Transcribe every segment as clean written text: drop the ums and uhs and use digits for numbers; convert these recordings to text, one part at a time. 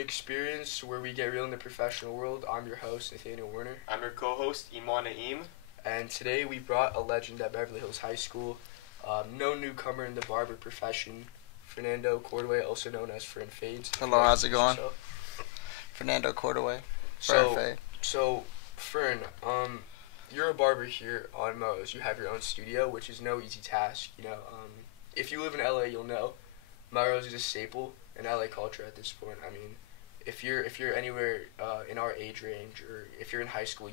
INExperienced, where we get real in the professional world. I'm your host, Nathaniel Werner. I'm your co-host, Iman Naim. And today we brought a legend at Beverly Hills High School, no newcomer in the barber profession, Fernando Cordaway, also known as Fern Fade. Hello, how's it going? Fernando Cordaway, Fern Fade. So, Fern, you're a barber here on Mo's. You have your own studio, which is no easy task. If you live in LA, you'll know Melrose is a staple in LA culture at this point. I mean, if you're anywhere in our age range, or if you're in high school,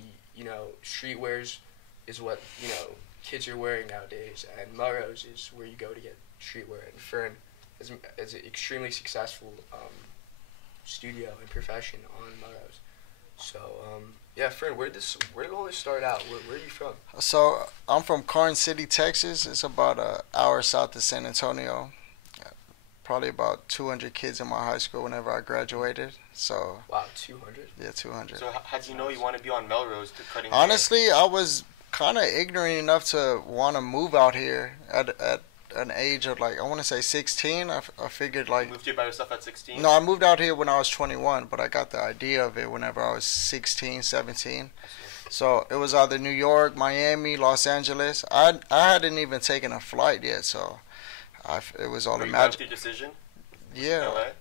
streetwears is what kids are wearing nowadays, and Melrose is where you go to get streetwear. And Fern is an extremely successful studio and profession on Melrose. So yeah, Fern, where did all this start out? Where are you from? So I'm from Carey City, Texas. It's about an hour south of San Antonio. Probably about 200 kids in my high school whenever I graduated. So wow, 200? Yeah, 200. So how did you know you want to be on Melrose to cutting Honestly, hair? I was kind of ignorant enough to want to move out here at an age of, like, I want to say 16. I figured, like... You moved here by yourself at 16? No, I moved out here when I was 21, but I got the idea of it whenever I was 16, 17. So it was either New York, Miami, Los Angeles. I hadn't even taken a flight yet, so it was all the magic. Your decision? Yeah,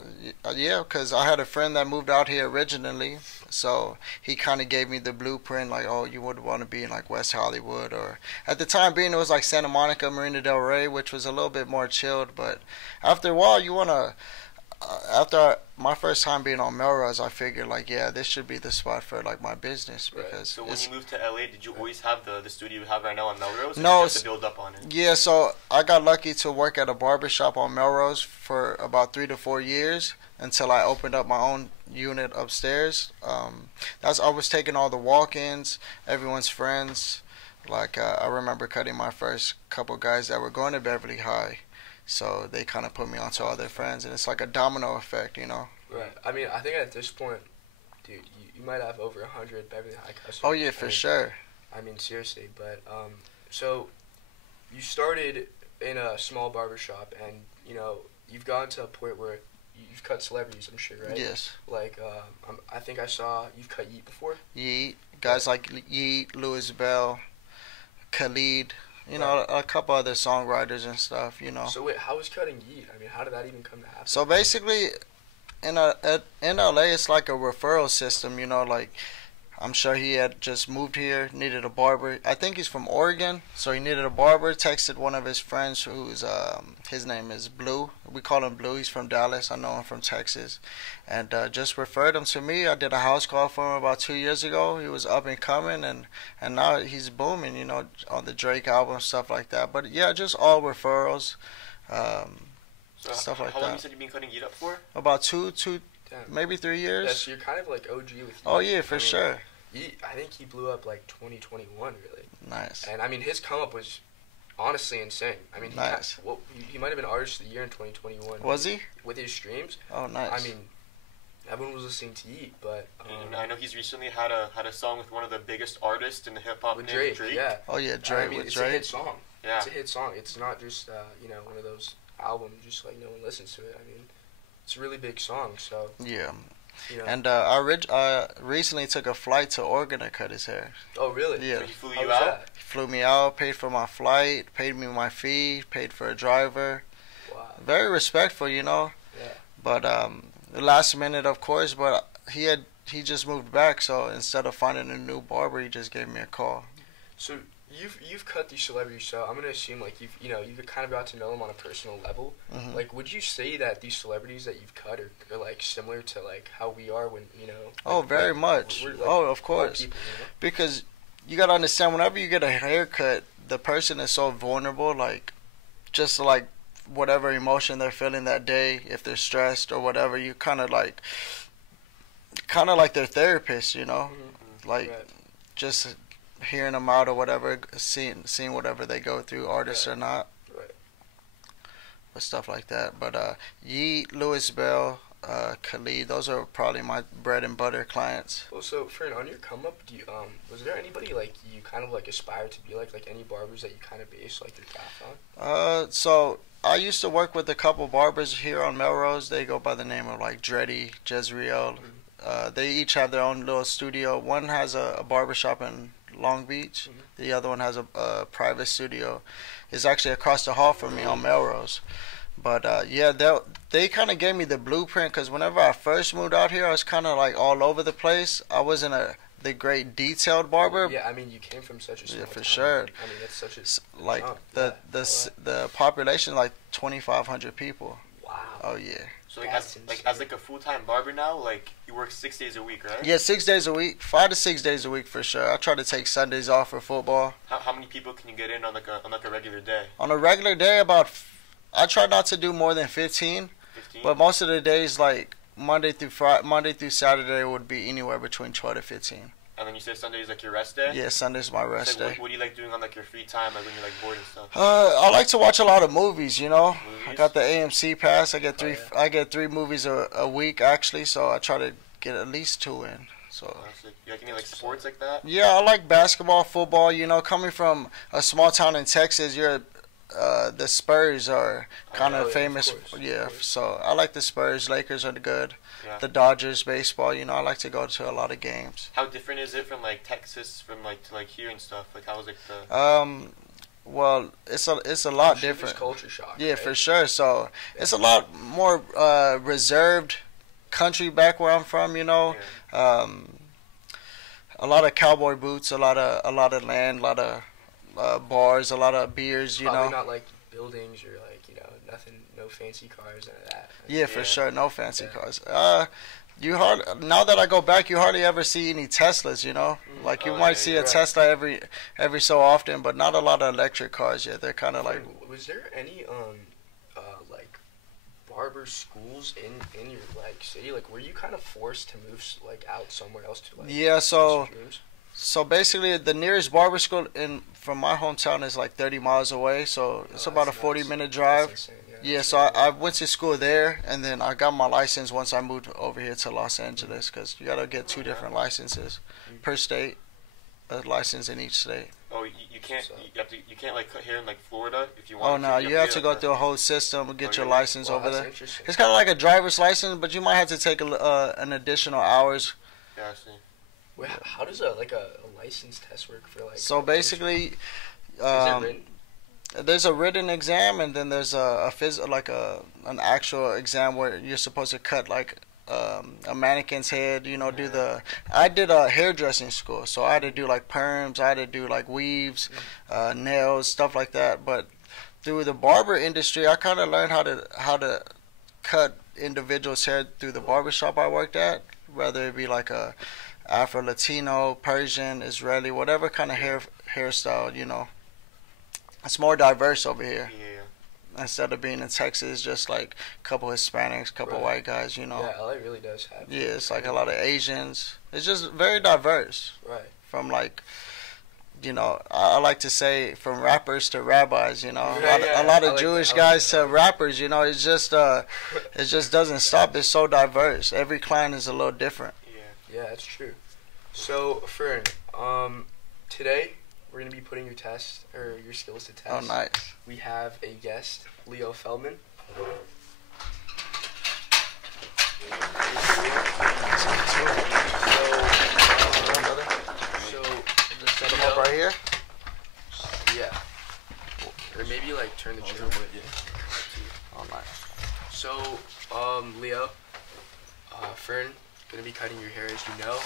yeah, because I had a friend that moved out here originally, so he kind of gave me the blueprint, like, oh, you would want to be in, like, West Hollywood, or at the time being it was like Santa Monica, Marina del Rey, which was a little bit more chilled. But after a while, you want to, after my first time being on Melrose, I figured, like, yeah, this should be the spot for, like, my business. Because right. So when you moved to LA, did you always have the studio you have right now on Melrose? Or no, did you have to build up on it? Yeah, so I got lucky to work at a barbershop on Melrose for about 3 to 4 years until I opened up my own unit upstairs. I was taking all the walk-ins, everyone's friends. Like, I remember cutting my first couple guys that were going to Beverly High. So they kind of put me onto all their friends, and it's like a domino effect, Right. I mean, I think at this point, dude, you might have over 100 Beverly High customers. Oh, yeah, for sure. I mean, seriously. But, so you started in a small barbershop, and, you've gotten to a point where you've cut celebrities, I'm sure, right? Yes. Like, I think I saw you've cut Yeet before. Yeet. Guys like Yeet, Louis Bell, Khalid. A couple other songwriters and stuff, So wait, how was cutting Yeet? I mean, how did that even come to happen? So basically, in LA, it's like a referral system, like, I'm sure he had just moved here, needed a barber. I think he's from Oregon, so he needed a barber, texted one of his friends who's, his name is Blue. We call him Blue. He's from Dallas. I know him from Texas. And just referred him to me. I did a house call for him about 2 years ago. He was up and coming, and now he's booming, on the Drake album, stuff like that. But, yeah, just all referrals, stuff like that. How long you said you've been cutting Yeet up for? About two, maybe 3 years. Yeah, so you're kind of like OG with Yeet. Oh, yeah, for sure. I think he blew up like 2021, really. Nice. And, I mean, his come-up was honestly insane. I mean, nice. He might have been Artist of the Year in 2021. Was he? With his streams. Oh, nice. I mean, everyone was listening to Yeet, but... and I know he's recently had a song with one of the biggest artists in the hip-hop named Drake. Yeah. Oh, yeah, Drake. I mean, with it's Drake. a hit song. Yeah. It's a hit song. It's not just, one of those albums just like no one listens to it. I mean, it's a really big song, so... Yeah. You know. And I recently took a flight to Oregon to cut his hair. Oh, really? Yeah. So he flew you out? He flew me out, paid for my flight, paid me my fee, paid for a driver. Wow. Very respectful, Yeah. But the last minute, of course, but he just moved back, so instead of finding a new barber, he just gave me a call. So you've cut these celebrities, so I'm gonna assume like you've kind of got to know them on a personal level. Mm-hmm. Like, would you say that these celebrities that you've cut are like similar to like how we are when Oh, very much. We're, oh, of course. People, Because you gotta understand, whenever you get a haircut, the person is so vulnerable. Like, just like whatever emotion they're feeling that day, if they're stressed or whatever, you kind of like their therapist, Mm-hmm. like right. just hearing them out or whatever, seeing whatever they go through, artists or not, Right. but stuff like that. But Yeet, Louis Bell, Khalid. Those are probably my bread and butter clients. Well, so Fern, on your come up, do you, was there anybody like you kind of like aspired to be like any barbers that you kind of based like your craft on? So I used to work with a couple barbers here on Melrose. They go by the name of like Dreddy, Jezreel. They each have their own little studio. One has a barbershop in Long Beach. The other one has a private studio. It's actually across the hall from me on Melrose. But yeah, they kind of gave me the blueprint because whenever I first moved out here, I was kind of like all over the place. I wasn't the great detailed barber. Yeah, I mean, you came from such a small for town. sure. I mean, it's such a like jump. the population like 2,500 people. Wow. Oh yeah. So as a full-time barber now, like you work 6 days a week, right? Yeah, 6 days a week, 5 to 6 days a week for sure. I try to take Sundays off for football. How many people can you get in on like a regular day? On a regular day, I try not to do more than 15. 15? But most of the days, like Monday through Saturday, would be anywhere between 12 to 15. And then you said Sunday is like your rest day? Yeah, Sunday's my rest day. What do you like doing on like your free time, like when you're like bored and stuff? I like to watch a lot of movies. You know, Movies? I got the AMC pass. I get three. I get 3 movies a week actually. So I try to get at least 2 in. So. You like any like sports like that? Yeah, I like basketball, football. You know, coming from a small town in Texas, the Spurs are kind of famous. Of course, yeah, so I like the Spurs. Lakers are good. Yeah. The Dodgers, baseball. You know, I like to go to a lot of games. How different is it from like Texas, from like to like here and stuff? Like how was like the? Well, it's a lot different. Culture shock. Yeah, right? for sure. So it's a lot more reserved country back where I'm from. You know, a lot of cowboy boots, a lot of land, a lot of bars, a lot of beers, you Probably know. not like buildings or like, you know, nothing, no fancy cars, none of that. Yeah, for sure, no fancy cars. Now that I go back, you hardly ever see any Teslas, you know. Like you might see a Tesla every so often, but not a lot of electric cars yet. They're kind of like. Was there any like barber schools in your like city? Like, were you kind of forced to move like out somewhere else to like? Yeah, so basically, the nearest barber school from my hometown is like 30 miles away, so it's about a 40-minute drive. Insane, yeah, so I went to school there, and then I got my license once I moved over here to Los Angeles, because you gotta get 2 different licenses per state, a license in each state. Oh, you can't you can't like cut hair in like Florida if you want. Oh no, you have to go through a whole system and get your license over there. Interesting. It's kind of like a driver's license, but you might have to take an additional hours. Yeah, I see. Wait, how does a license test work for like? So basically, is it written? there's a written exam, and then there's an actual exam where you're supposed to cut like a mannequin's head. You know, I did a hairdressing school, so I had to do like perms, I had to do like weaves, nails, stuff like that. But through the barber industry, I kind of learned how to cut individuals' hair through the barbershop I worked at, whether it be like a Afro Latino, Persian, Israeli, whatever kind of hairstyle, you know. It's more diverse over here. Yeah. Instead of being in Texas, just like a couple Hispanics, couple white guys, you know. Yeah, LA really does have. Yeah, it's like a lot of Asians. It's just very diverse. Right. From like, you know, I like to say from rappers to rabbis, you know. A lot of Jewish guys to rappers, you know. It just doesn't stop. It's so diverse. Every client is a little different. Yeah, that's true. So, Fern, today we're gonna be putting your skills to test. Oh, nice. We have a guest, Leo Feldman. So just set them up right here. Yeah. Or maybe like turn the chair a bit. Oh, nice. So, Leo, Fern, gonna be cutting your hair, as you know.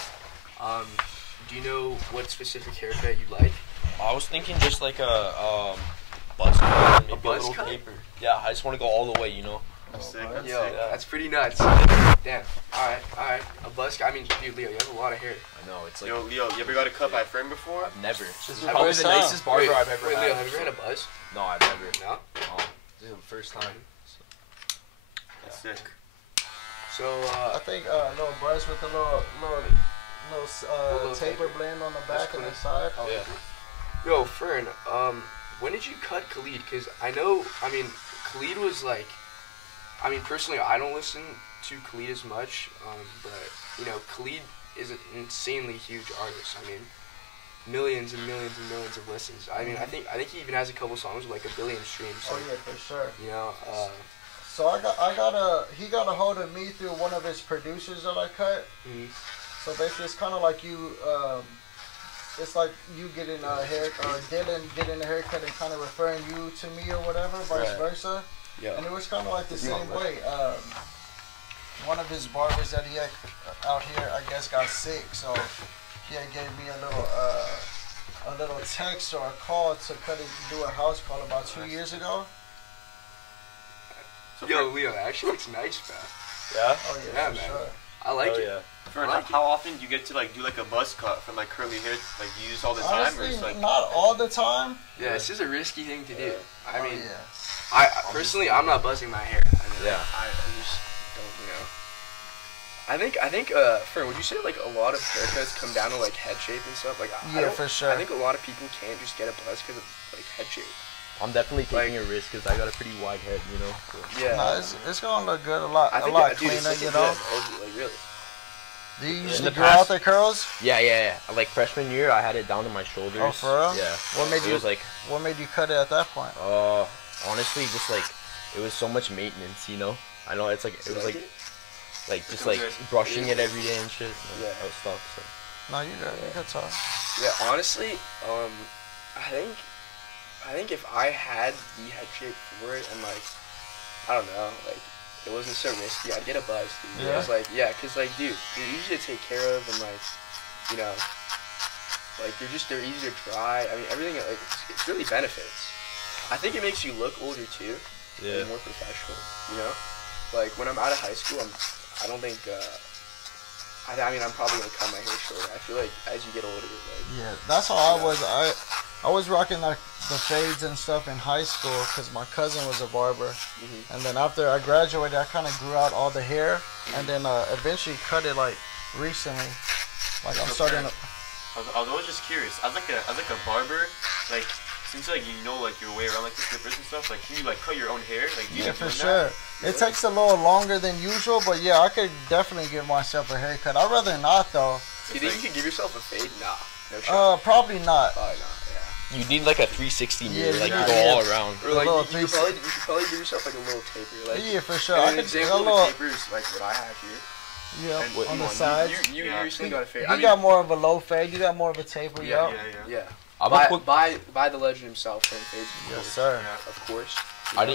Do you know what specific haircut you like? I was thinking just like a buzz cut, maybe a little cut? taper. Yeah, I just want to go all the way, you know. That's pretty nuts. Damn. All right. A buzz cut. I mean, dude, Leo, you have a lot of hair. I know, it's like. Yo, Leo, you ever got a cut by a friend before? I've never. This is Probably the nicest barber I've ever had. Leo, have you ever had a buzz? No, I've never. No? This is the first time. That's sick. So, I think a little brush with a little taper blend on the back and the side. Oh, yeah. Yo, Fern, when did you cut Khalid? Because I know, Khalid was like, personally, I don't listen to Khalid as much, but you know, Khalid is an insanely huge artist. I mean, millions and millions and millions of listens. I mean, I think he even has a couple songs with like 1 billion streams. So, Oh yeah, for sure. you know, So he got a hold of me through one of his producers that I cut. mhm. So basically, it's kind of like you, it's like you getting a hair, or Dylan getting a haircut and kind of referring you to me or whatever, vice Right. versa. Yeah. And it was kind of like the You same know, way. One of his barbers that he had out here, I guess, got sick, so he had gave me a little text or a call to do a house call about 2 years ago. So Yo, Leo, that actually looks nice, bro. Yeah. Oh yeah, Yeah, for man. sure. I like Oh it. yeah. Fern, I like how often do you get to like do like a buzz cut from like curly hair? Like do you use all the time, or Honestly, it's like not all the time. Yeah, this is a risky thing to do. I Oh, mean, yeah. I personally, I'm not buzzing my hair. I mean, Yeah. I just don't, you know. I think, Fern, would you say like a lot of haircuts come down to like head shape and stuff? Like, I Yeah, don't- for sure. I think a lot of people can't just get a buzz because of like head shape. I'm definitely taking Like- a risk because I got a pretty wide head, you know. So. Yeah. No, it's gonna look good, a lot I think cleaner, it's you looking know. good. Like really. Do you In usually the grow out past- the curls? Yeah. Like freshman year, I had it down to my shoulders. Oh, for real? Yeah. What made It you? was like, What made you cut it at that point? honestly, just like it was so much maintenance, you know. I know it's like it was like just like brushing it every day and shit. And Yeah. I was stuck. So. No, you good. You good talk. Yeah, honestly, I think if I had the head shape for it and like, I don't know, like it wasn't so risky, I'd get a buzz, dude. Yeah? It was like, yeah, cause like, dude, they're easy to take care of and like, you know, like they're easy to dry. I mean, everything like it's really benefits. I think it makes you look older too, Yeah. and more professional. You know, like when I'm out of high school, I don't think. I mean, I'm probably gonna cut my hair short. I feel like as you get older, like. Yeah, that's how I was. I was rocking like the fades and stuff in high school because my cousin was a barber. Mhm. And then after I graduated, I kind of grew out all the hair, and then eventually cut it like recently. Like I'm starting to. I was always just curious. As like a barber, like since like you know like your way around like the clippers and stuff, like can you like cut your own hair? Like do you Yeah, like for doing sure. that? It takes a little longer than usual, but yeah, I could definitely give myself a haircut. I'd rather not though. Do you think you could give yourself a fade? Nah, no shot. Probably not. Probably not. Yeah. You need like a 360 mirror, Yeah, like yeah, you go yeah. all around. Or like little you could probably give yourself like a little taper. Like, Yeah, for sure. and I an could example a of little, a taper is like what I have here. yeah, And What- on the Iman, sides. You Yeah. recently got a fade. You got more of a low fade. You got more of a taper. Yeah, Yup. yeah. I'm a quick, By the legend himself, Fern Fade. Yes, sir. Of course. I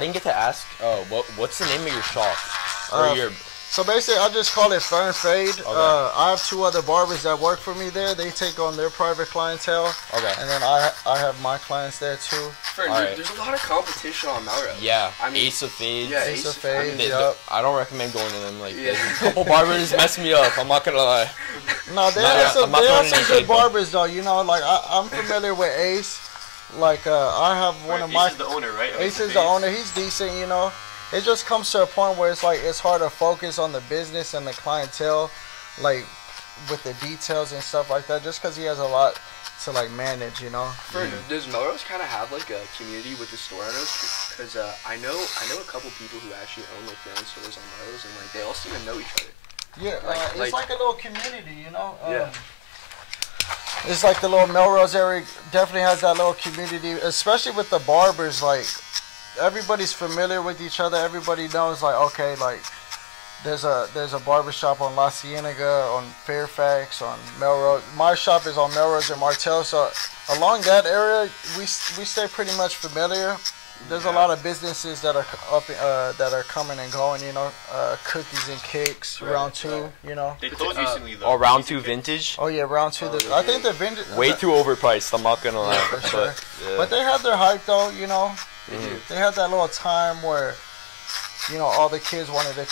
didn't get to ask. What's the name of your shop? Or Uh, your So basically, I just call it Fern Fade. Okay. I have 2 other barbers that work for me there. They take on their private clientele, okay? and then I have my clients there too. Fern, Alright. there's a lot of competition on Melrose. Yeah, I mean, Ace of Fades. yeah, Ace of Ace of Fades. They- Yup. I don't recommend going to them. Like, Yeah. there's a couple barbers mess me up. I'm not gonna lie. No, they Nah, have I'm some, not they have throwing some any good shade, though. barbers though. You know, like I'm familiar with Ace. Like I have one Right, of my Ace is the owner, right? Ace is the owner. He's decent, you know. It just comes to a point where it's like it's hard to focus on the business and the clientele, like with the details and stuff like that. Just because he has a lot to like manage, you know. Fern, does Melrose kind of have like a community with the store owners? Because I know a couple people who actually own like their own stores on Melrose, and like they all seem to know each other. Yeah, it's like- like a little community, you know. Yeah. It's like the little Melrose area definitely has that little community, especially with the barbers. Like everybody's familiar with each other. Everybody knows, like, okay, like there's a barber shop on La Cienega, on Fairfax, on Melrose. My shop is on Melrose and Martel, so along that area we stay pretty much familiar. There's a lot of businesses that are that are coming and going, you know, Cookies and Cakes, Right, Round 2, right. you know. They closed recently though. Oh, round 2 vintage. Oh yeah, Round 2. I think the vintage. Way too overpriced. I'm not gonna lie. for sure. But, yeah. But they have their hype though, you know. Mm-hmm. They had that little time where, you know, all the kids wanted to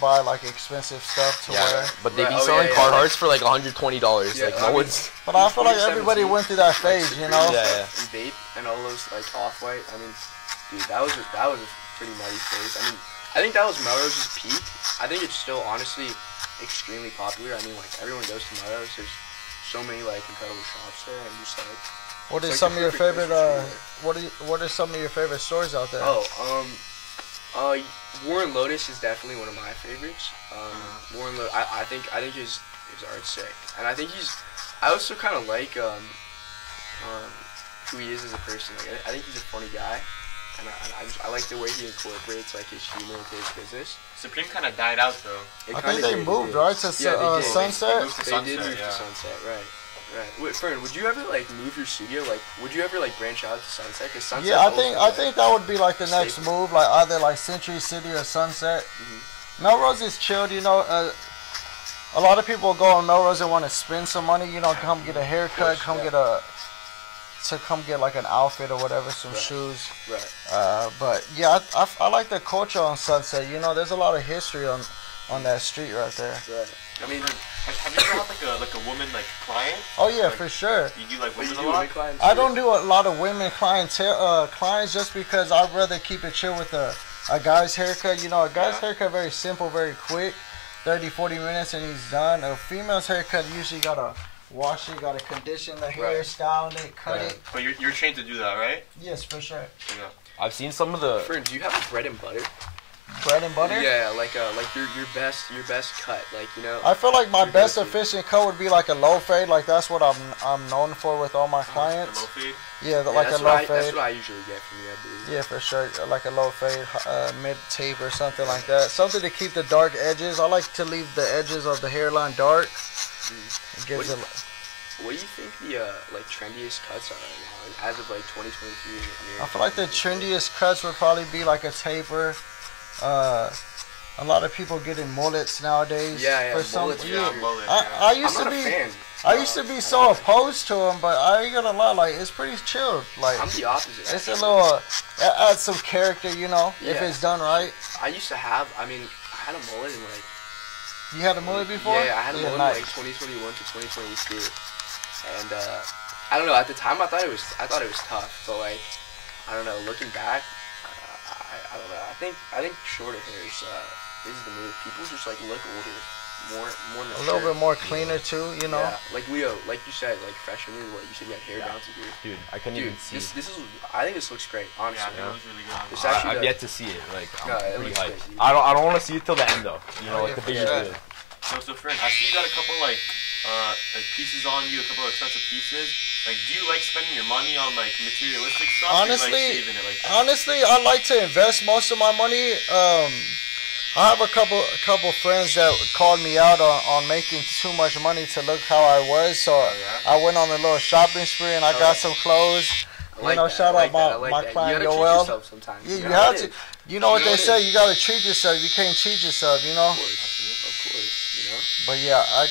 buy like expensive stuff to wear. But they be Right, oh, selling yeah, Carhartts for like $120. Yeah, like I no mean- one's. But I feel like 2017, everybody went through that phase, you know. Yeah, yeah. And vape and all those like off-white. I mean, dude, that was a pretty nutty phase. I mean, I think that was Melrose's peak. I think it's still honestly extremely popular. I mean, like everyone goes to Melrose. There's so many like incredible shops there, and just like. What is It's some like of your the perfect favorite? place to shoot. What are some of your favorite stores out there? Oh, Warren Lotus is definitely one of my favorites. Warren Lotus, I think his art's sick, and I think I also kind of like who he is as a person. Like, I think he's a funny guy, and I like the way he incorporates like his humor into his business. Supreme kind of died out though. I think they moved, right, to Yeah, they did. Sunset? They moved to They Sunset, did move yeah. to Sunset, right. Wait, Fern, would you ever like move your studio? Like, would you ever like branch out to Sunset? Cause Sunset's Yeah, I also, think that would be like the next move, like either like Century City or Sunset. Melrose is chilled, you know. A lot of people go on Melrose and want to spend some money, you know, come get a haircut, come get like an outfit or whatever, some shoes. Right. But yeah, I like the culture on Sunset. You know, there's a lot of history on that street right there. Right. I mean, have you ever had like a woman like client? Oh yeah, like, for sure. You do like women you a do lot? with clients I too? don't do a lot of women clients just because I'd rather keep it chill with a guy's haircut. You know, a guy's haircut very simple, very quick, 30-40 minutes and he's done. A female's haircut usually gotta wash it, gotta condition the hair, style it, cut it. But you're trained to do that, right? Yes, for sure. Yeah. I've seen some of the. Fern, do you have a bread and butter? Bread and butter? Yeah, like your best cut, like, you know. I feel like my your best go-to. efficient cut would be like a low fade. Like that's what I'm known for with all my clients. Low fade? Yeah, Yeah, like a low fade. That's what I usually get from you, I believe. Yeah, for sure. Like a low fade, mid tape or something like that. Something to keep the dark edges. I like to leave the edges of the hairline dark. It gives it. What do you think the like trendiest cuts are right now, as of like 2023? I feel like the trendiest cuts would probably be like a taper. A lot of people getting mullets nowadays. Yeah, For some, mullets, yeah. mullet, I used I'm to not be. a fan. I used to be so opposed to them, but I ain't gonna lie, like it's pretty chill. Like I'm the opposite. it's a actually. little adds some character, you know, if Yeah. it's done right. I used to have. I mean, I had a mullet in like. You had a mullet before? Yeah, I had a mullet nice. in like 2021 to 2022, and I don't know. At the time, I thought it was tough, but like, I don't know. Looking back, I don't know. I think shorter hair is the move. People just like look older, more mature. A little bit more cleaner too, you know. Yeah, like Leo, like you said, like freshman year, what you said you had hair down to here. Dude, I couldn't Dude, even see. this is. I think this looks great, honestly. Yeah, that was really good. It's actually I've yet to see it. Like, No, it I'm pretty looks hyped. good, dude. I don't want to see it till the end though. You know, Oh, like yeah, the big for sure. reveal. So friend, I see you got a couple like pieces on you, a couple of expensive pieces. Like, do you like spending your money on like materialistic stuff? Honestly, or you like saving it like that? honestly, I like to invest most of my money. I have a couple friends that called me out on making too much money to look how I was, so I went on a little shopping spree and I got some clothes. I like You know, that. shout I out like that. I my like that. client You gotta treat Yoel. yourself sometimes. Yeah, you know how have it to. is. You know what You know they what it say. is. You gotta treat yourself. You can't cheat yourself. You know. Of course, you know. But yeah, I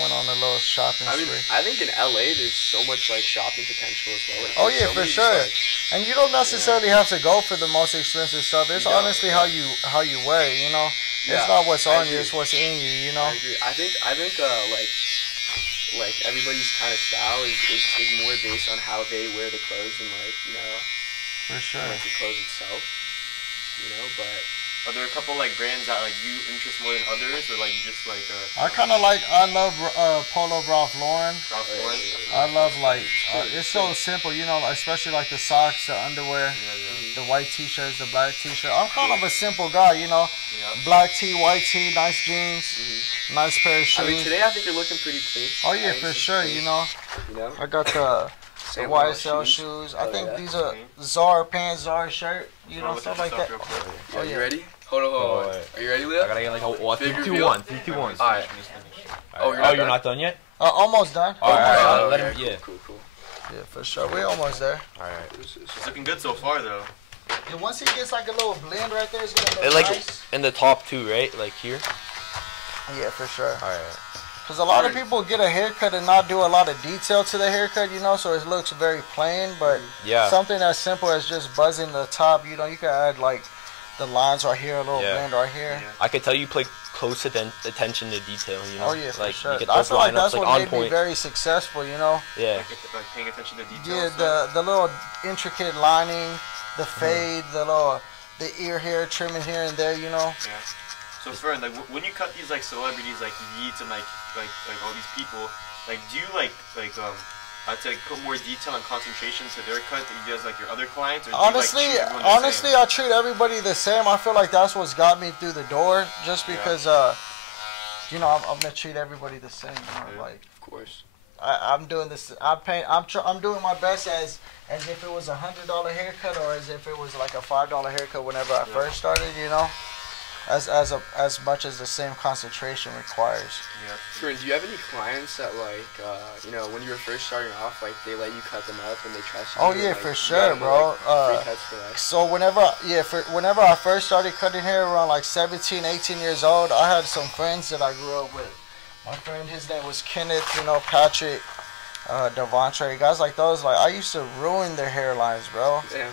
went on a little shopping I mean, spree. I think in LA there's so much like shopping potential as well. Like, Oh there's yeah, so for many sure. just, like, And you don't necessarily have to go for the most expensive stuff. It's You don't, honestly yeah. how you wear it. You know, Yeah, it's not what's I on you. agree. It's what's in you. You know. I agree. I think like everybody's kind of style is more based on how they wear the clothes than like, you know, For sure. like the clothes itself. You know, but Are there a couple like brands that like you interest more than others, or like you just like I love Polo Ralph Lauren. Ralph Lauren? I love like it's so simple, you know, especially like the socks, the underwear, the white t-shirts, the black t-shirt. I'm kind of a simple guy, you know. Yeah. Black tee, white tee, nice jeans, nice pair of shoes. I mean, today I think you're looking pretty clean. Oh yeah, I think for it's sure, clean, you know. You know. I got the Saint Laurent YSL shoes. I Oh, think yeah. these are Zara pants, Zara shirt, you know, Look stuff at like yourself that. real quick. Are yeah. you ready? Hold on. Oh, Are you ready, Leo? I gotta get like a Big 3, 2, reveal? 1, 3, 2, 1. All right. Oh, You're not done yet? Almost done. Alright, Oh, let okay, him. Yeah. Cool. Yeah, for sure. We're almost there. Alright. It's looking good so far though. And once he gets like a little blend right there, it's gonna It look like nice. in the top two, right? Like here. Yeah, for sure. Alright. Because a lot of people get a haircut and not do a lot of detail to the haircut, you know, so it looks very plain. But Yeah. something as simple as just buzzing the top, you know, you can add like the lines right here, a little Yeah. blend right here. Yeah. I could tell you play close attention to detail. You know. Oh yeah, for like, sure. You get I those feel like lineups that's like what on made me point. very successful, you know. Yeah. Like paying attention to details. Yeah, stuff. the little intricate lining, the fade, the ear hair trimming here and there, you know. Yeah. So Fern, like when you cut these like celebrities like Yeats and like all these people, like do you like to like, put more detail and concentration to their cut that you guys like your other clients? Or do Honestly, you, like, treat everyone the honestly, same? I treat everybody the same. I feel like that's what's got me through the door. Just because, you know, I'm gonna treat everybody the same. You know? Yeah. Like, Of course. I'm doing this. I'm doing my best as if it was $100 haircut or as if it was like a $5 haircut whenever I first started. You know, as much as the same concentration requires. Yeah. Fern, do you have any clients that like you know, when you were first starting off, like they let you cut them up and they trust you? Oh and, yeah, like, for you sure, got them, bro. like, free cuts for life? So whenever I first started cutting hair around like 17, 18 years old, I had some friends that I grew up with. My friend, his name was Kenneth, you know, Patrick, Devontre, guys like those. Like, I used to ruin their hairlines, bro. Yeah.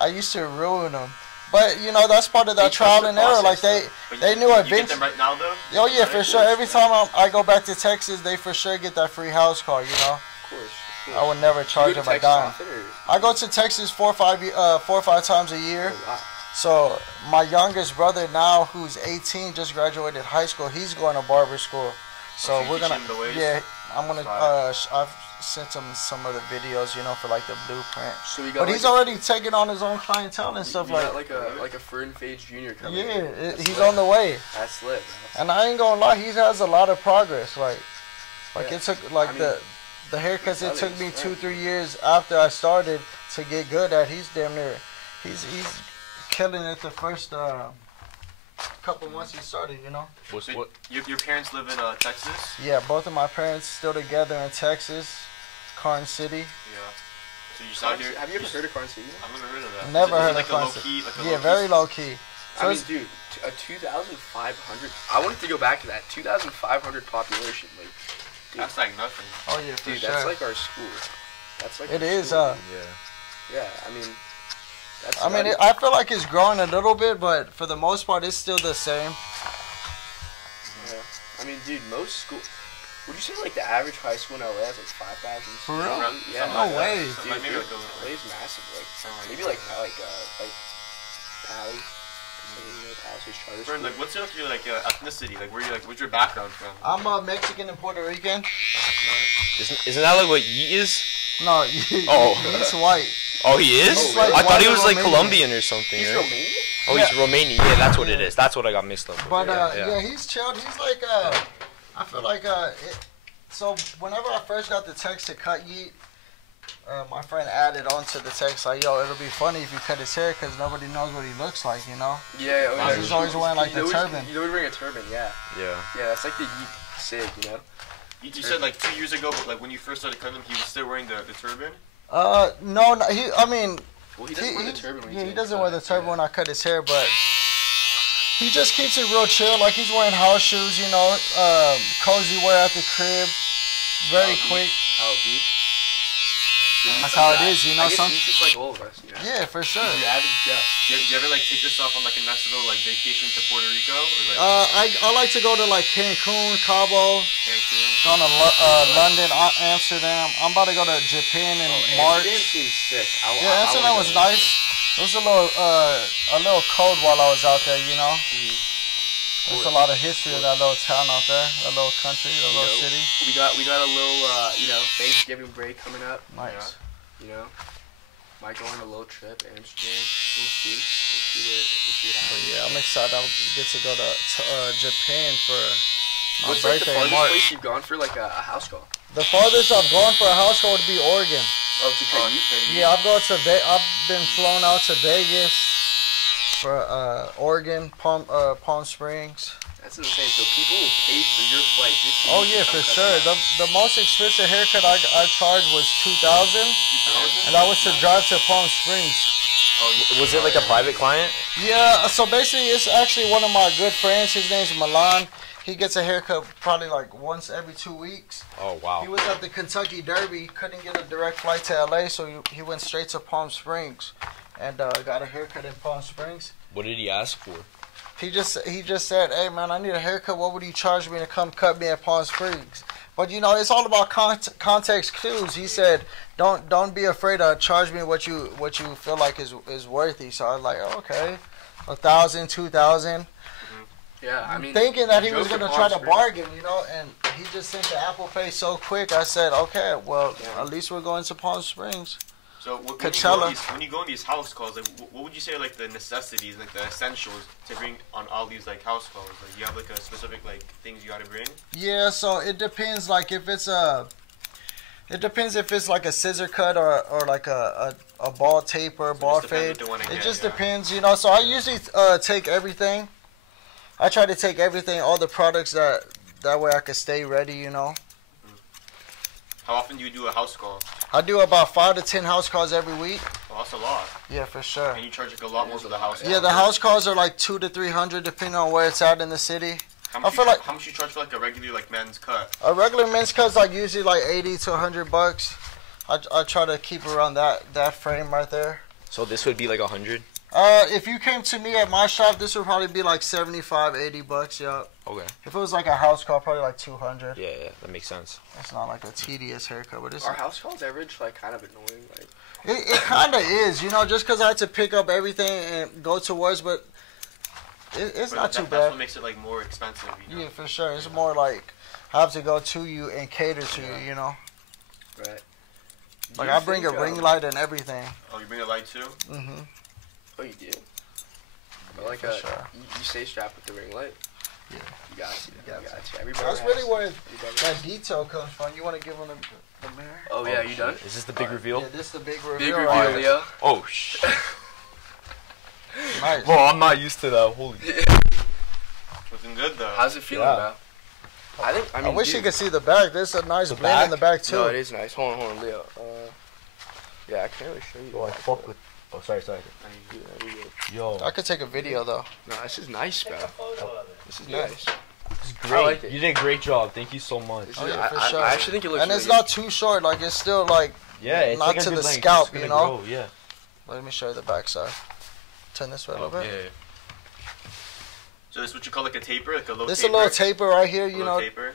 I used to ruin them. But, you know, that's part of that They trial trust the and error. Like, process, they knew You eventually. get them right now though. Oh, yeah, Right? for sure. Every time I go back to Texas, they for sure get that free house call, you know. Of course. I would never charge You them go to a Texas dime. often, or? I go to Texas 4 or 5 times a year. Oh, wow. So my youngest brother now, who's 18, just graduated high school. He's going to barber school. So you we're teach gonna, him the ways? yeah, I'm gonna. Fire. I've sent him some of the videos, you know, for like the blueprint. So we got But like he's already taking on his own clientele and we stuff got like. like a Fern Fade Junior coming. Yeah, in. That's he's lit. on the way, That's lit, bro. and I ain't gonna lie, he has a lot of progress. Like Yeah. it took like I mean, the haircuts. It took me right. 2-3 years after I started to get good at. He's damn near, he's killing it the first couple months he started. You know. What's So what? your parents live in Texas? Yeah, both of my parents still together in Texas, Carn City. Yeah. So you just out here. Have you ever heard of Carn City? I've never heard of that. Never Is it heard like of a low Carn City. key, like a Yeah, low very key? low key. So I mean, it's- dude, a 2,500. I wanted to go back to that 2,500 population. Like, dude, That's like nothing. oh yeah, for dude, sure. that's like our school. That's like It our is, school. Yeah. Yeah, I mean, that's. I mean, I feel like it's growing a little bit, but for the most part, it's still the same. Yeah. I mean, dude, most school. Would you say like the average high school in LA has like 5,000? For real? Around- Yeah. something No like that. way. Something Dude, like maybe like LA is massive. Like Something maybe like like Pally. Palisades Charter Fern, School. like, what's your ethnicity? Like, where's your background from? I'm Mexican and Puerto Rican. Isn't that like what Yeet is? No, Oh. he's white. Oh, he is? He's like I thought he white was like Romanian. Colombian or something. He's right? Romanian? Oh, he's Romanian. Yeah, that's what it is. That's what I got mixed up with. But yeah. yeah, he's chilled. He's like I feel like so whenever I first got the text to cut Yeet, my friend added onto the text like, yo, it'll be funny if you cut his hair because nobody knows what he looks like, you know. Yeah. Oh, yeah. He's always wearing like the turban. You always wearing a turban, yeah. Yeah. Yeah, that's like the Yeet sig, you know. You said like 2 years ago, but like when you first started cutting him, he was still wearing the turban. No, I mean, Well, he doesn't wear the turban when he's yeah, he getting doesn't cut. wear the turban when I cut his hair, but he just keeps it real chill. Like he's wearing house shoes, you know, cozy wear at the crib, very quick. How it be? That's how it is, you know. I guess Some he's just like all of us, you know. yeah, for sure. The average Joe. Do you ever like take yourself on like a nice little like vacation to Puerto Rico or like I like to go to like Cancun, Cabo, Cancun? gone to London, Amsterdam. I'm about to go to Japan in March. Amsterdam seems sick. Yeah, Amsterdam was nice. It was a little cold while I was out there, you know. There's a lot of history in that little town out there, that little country, that little city. We got a little you know, Thanksgiving break coming up. Nice. You know, might go on a little trip, Amsterdam. We'll see. We'll see what But happens. yeah, I'm excited. I'll get to go to Japan for my What's like the birthday in farthest March. place you've gone for like a house call? The farthest I've gone for a house call would be Oregon. Oh, to cut you? Yeah, I've been flown out to Vegas for Oregon, Palm Springs. That's insane. So people will pay for your flight just to Oh you yeah, to for come sure. cut them The most expensive haircut I charged was $2,000, and that was to drive to Palm Springs. Was it like a private client? Yeah, so basically it's actually one of my good friends. His name's Milan. He gets a haircut probably like once every 2 weeks. Oh wow. He was at the Kentucky Derby, couldn't get a direct flight to LA, so he went straight to Palm Springs and got a haircut in Palm Springs. What did he ask for? He just said, "Hey man, I need a haircut. What would you charge me to come cut me at Palm Springs?" But you know, it's all about context clues. He said, "Don't be afraid to charge me what you feel like is worthy." So I was like, "Okay, 1,000, 2,000." Yeah, I mean, Thinking that he drove was to gonna Palm try to Springs. bargain, you know, and he just sent the Apple Pay so quick. I said, okay, well, at least we're going to Palm Springs. So when you go on these house calls, like what would you say are like the necessities, like the essentials to bring on all these like house calls? Like you have like a specific like things you gotta bring? Yeah, so it depends. Like if it's like a scissor cut or like a ball taper, So ball it just depends fade. what they wanna It get, just yeah. depends, you know. So I usually take everything. I try to take everything, all the products that way I can stay ready, you know. How often do you do a house call? I do about 5 to 10 house calls every week. Well, that's a lot. Yeah, for sure. And you charge like a lot more for the house call. Yeah, the house calls are like $200 to $300 depending on where it's at in the city. How I feel like how much you charge for like a regular like men's cut? a regular men's cut's like usually like $80 to $100. I try to keep around that frame right there. So this would be like 100. If you came to me at my shop, this would probably be like $75-$80. Yeah. Okay. If it was like a house call, probably like 200. Yeah, that makes sense. It's not like a tedious haircut, but it's Are house calls average like kind of annoying? Like it kind of is, you know, just because I had to pick up everything and go to work, but it's not too That's bad. what makes it like more expensive, you know? Yeah, for sure. It's more like I have to go to you and cater to you, you know. right. Like I bring a ring light and everything. Oh, you bring a light too? Mhm. Oh, you do. I like for sure. you stay strapped with the ring light. Yeah. You got to. You got to. That's really where Everybody that has. detail comes from. You want to give them the mirror? Oh yeah, you done? Is this the big reveal? Yeah, this is the big Big reveal. reveal, Leo. Oh, shh. Nice. Well, I'm not used to that. Holy. Looking good though. How's it feeling, Yeah. bro? I mean, I wish dude, you could see the back. There's a nice The blend in back? the back too. No, it is nice. Hold on, Leo. Yeah, I can't really show you. Yo, I fuck with. Oh, sorry. Yeah, you good. Yo, I could take a video though. No, this is nice, bro. This is nice. this is I great. like it. You did a great job. Thank you so much. This Oh, is, yeah, for sure. I actually think it looks And really it's not too short. Like it's still like. Yeah, it's Not like a to good the length. scalp, It's gonna you know? grow, yeah. Let me show you the back side. Turn this way a little bit. Yeah. So this is what you call like a taper, like a low This is taper? a little taper right here. A You low know, taper?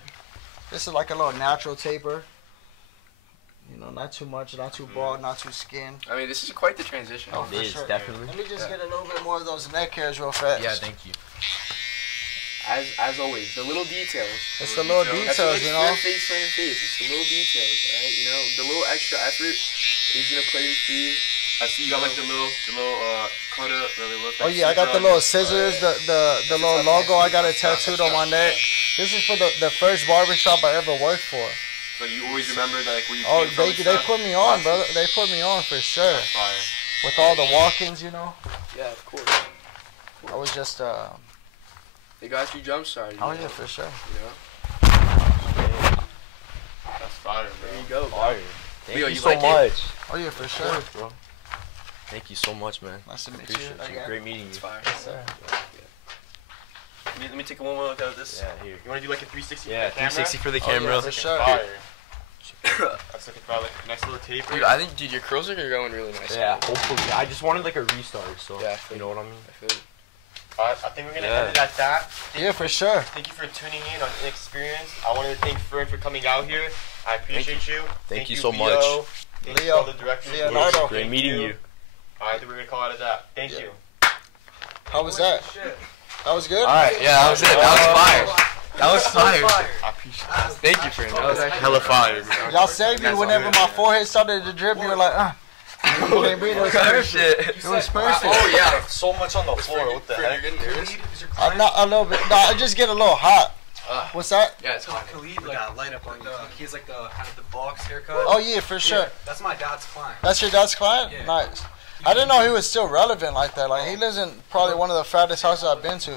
this is like a little natural taper. You know, not too much, not too broad, not too skin. I mean, this is quite the transition. Oh, It for is, sure. definitely. Let me just get a little bit more of those neck hairs real fast. Yeah, thank you. As always, the little details. It's the little That's what details, makes you know. Fern Fade Fern Fade. It's the little details, right? You know, the little extra effort is gonna play in for you. I see you got like the little cut up, really look Oh like yeah, I got the scissor little on. scissors, the little logo. I got it tattooed on my neck. This is for the first barbershop I ever worked for. So you always remember that like where you Oh, came from and they stuff? put me on, Awesome. brother. They put me on for sure. Fire. With all the walk-ins, you know. Yeah, of course. I was just They got you jump started. oh yeah, for sure. You know? That's fire, There bro. you go, bro. Fire. Thank Leo, you you so like it? much. Oh yeah, for Of sure. course, bro. Thank you so much, man. Nice to meet Appreciate you. it. Again. Great meeting It's you. fire. Yes, sir. Let me take one more look at this. Yeah, here. You want to do like a 360 Yeah, for the camera? 360 for the Oh, yeah, camera. for Looking sure. fire. That's looking fire, like a nice little taper. Dude, I think, your curls are going really nice. Yeah, hopefully. I just wanted like a restart, so Yeah, you know what I mean. I feel it. I think we're gonna Yeah. end it at that. Yeah, for sure. Thank you for tuning in on INExperienced. I wanted to thank Fern for coming out here. I appreciate you. Thank you you so Leo. much. Thank you Leo. all the directors. Leonardo. Great meeting you. Alright, then we're gonna call it at that. Thank Yeah. you. How was that? That was good. All right, yeah, that was it. That was fire. That was fire. I appreciate it. Thank you, friend. That was actually Hella fire, bro. Y'all saved me That's whenever good. my forehead started to drip. You were like, You can't breathe. It was perfect. It was perfect. Oh yeah. So much on the floor. What the Friend, heck? you're getting nervous? I'm not a little bit. No, I just get a little hot. What's that? Yeah, it's hot. Khalid like light up on you. He's like the kind of the box haircut. Oh yeah, for sure. That's my dad's client. That's your dad's client? Yeah. Nice. I didn't know he was still relevant like that. Like he lives in probably one of the fattest houses I've been to.